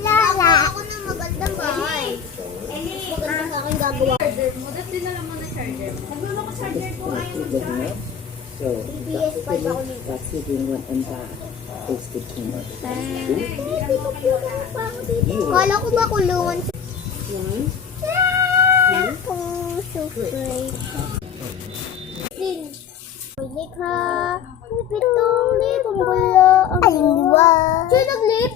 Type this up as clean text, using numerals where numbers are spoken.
Lala. Ako na magandang bahay. Maganda sa akin gagawa. Mudat din na naman na charger. Naglulo ko charger ko ayaw mag-charge. So, PS5 ako nito. that's the one and posted to me. Kala ko ba kulungan sa... Ako, super. Pili ka. Pitong libong bula. Aliwa. Siya naglip.